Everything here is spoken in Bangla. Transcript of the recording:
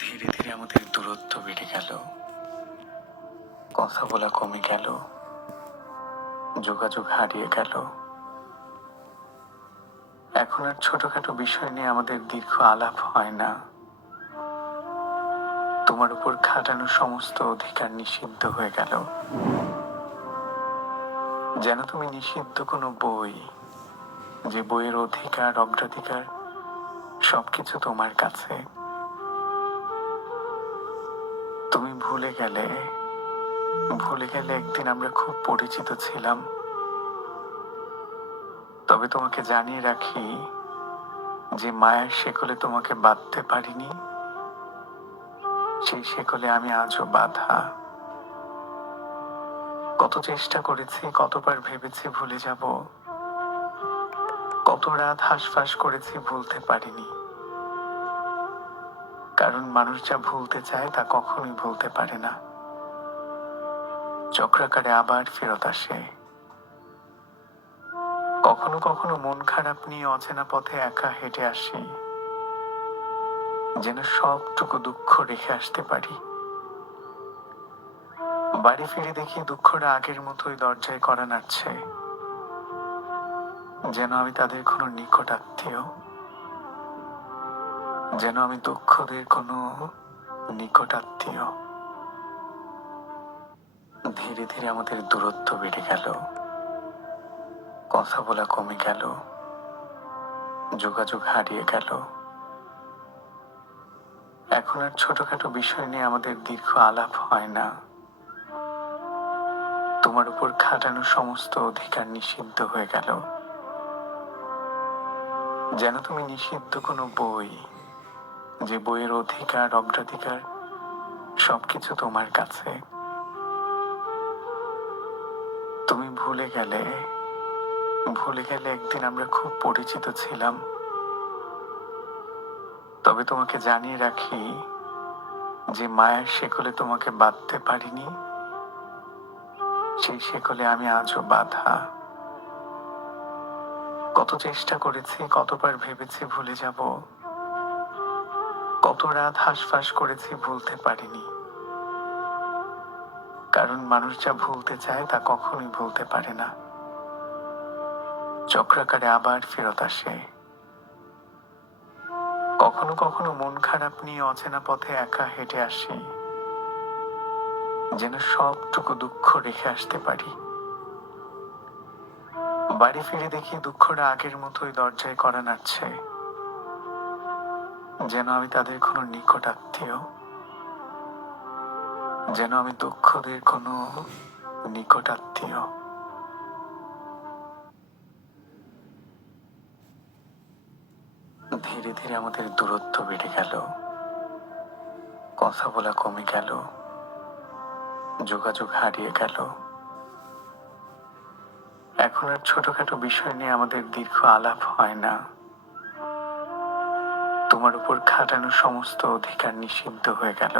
ধীরে ধীরে আমাদের দূরত্ব বেড়ে গেল, কথা বলা কমে গেল, যোগাযোগ হারিয়ে গেল। এখন আর ছোটখাটো বিষয় নিয়ে আমাদের দীর্ঘ আলাপ হয় না। তোমার উপর খাটানো সমস্ত অধিকার নিষিদ্ধ হয়ে গেল, যেন তুমি নিষিদ্ধ কোনো বই, যে বইয়ের অধিকার অগ্রাধিকার সবকিছু তোমার কাছে। তুমি ভুলে গেলে একদিন আমরা খুব পরিচিত ছিলাম। তবে তোমাকে জানিয়ে রাখি, যে মায়ের শেকলে তোমাকে বাঁধতে পারিনি, সেই শেকলে আমি আজও বাঁধা। কত চেষ্টা করেছি, কতবার ভেবেছি ভুলে যাব, কত রাত হাঁসফাঁস করেছি, ভুলতে পারিনি। কারণ মানুষ যা ভুলতে চায় তা কখনোই ভুলতে পারে না, চক্রাকারে আবার ফেরত আসে। কখনো কখনো মন খারাপ নিয়ে অচেনা পথে একা হেঁটে আসি, যেন সবটুকু দুঃখ রেখে আসতে পারি। বাড়ি ফিরে দেখি দুঃখটা আগের মতোই দরজায় কড়া নাড়ছে, যেন আমি তাদের কোনো নিকট আত্মীয়, যেন আমি দুঃখদের কোনো নিকট আত্মীয়। ধীরে ধীরে আমাদের দূরত্ব বেড়ে গেল, কথা বলা কমে গেল, যোগাযোগ হারিয়ে গেল। এখন আর ছোটখাটো বিষয় নিয়ে আমাদের দীর্ঘ আলাপ হয় না। তোমার উপর খাটানো সমস্ত অধিকার নিষিদ্ধ হয়ে গেল, যেন তুমি নিষিদ্ধ কোনো বই, যে বইয়ের অধিকার অগ্রাধিকার সবকিছু তোমার কাছে। তুমি ভুলে গেলে একদিন আমরা খুব পরিচিত ছিলাম। তবে তোমাকে জানিয়ে রাখি, যে মায়ের শেকলে তোমাকে বাঁধতে পারিনি, সেই শেকলে আমি আজও বাঁধা। কত চেষ্টা করেছি, কতবার ভেবেছি ভুলে যাব, কত রাত হাঁসফাঁস করেছি, ভুলতে পারিনি। কারণ মানুষ যা ভুলতে চায় তা কখনোই ভুলতে পারে না, চক্রাকারে আবার ফেরত আসে। কখনো কখনো মন খারাপ নিয়ে অচেনা পথে একা হেঁটে আসি, যেন সবটুকু দুঃখ রেখে আসতে পারি। বাড়ি ফিরে দেখি দুঃখটা আগের মতোই দরজায় কড়া নাড়ছে, যেন আমি তাদের কোনো নিকট আত্মীয়, যেন আমি দুঃখদের কোনো নিকট আত্মীয়। ধীরে ধীরে আমাদের দূরত্ব বেড়ে গেল, কথা বলা কমে গেল, যোগাযোগ হারিয়ে গেল। এখন আর ছোটখাটো বিষয় নিয়ে আমাদের দীর্ঘ আলাপ হয় না। তোমার উপর খাটানো সমস্ত অধিকার নিষিদ্ধ হয়ে গেল,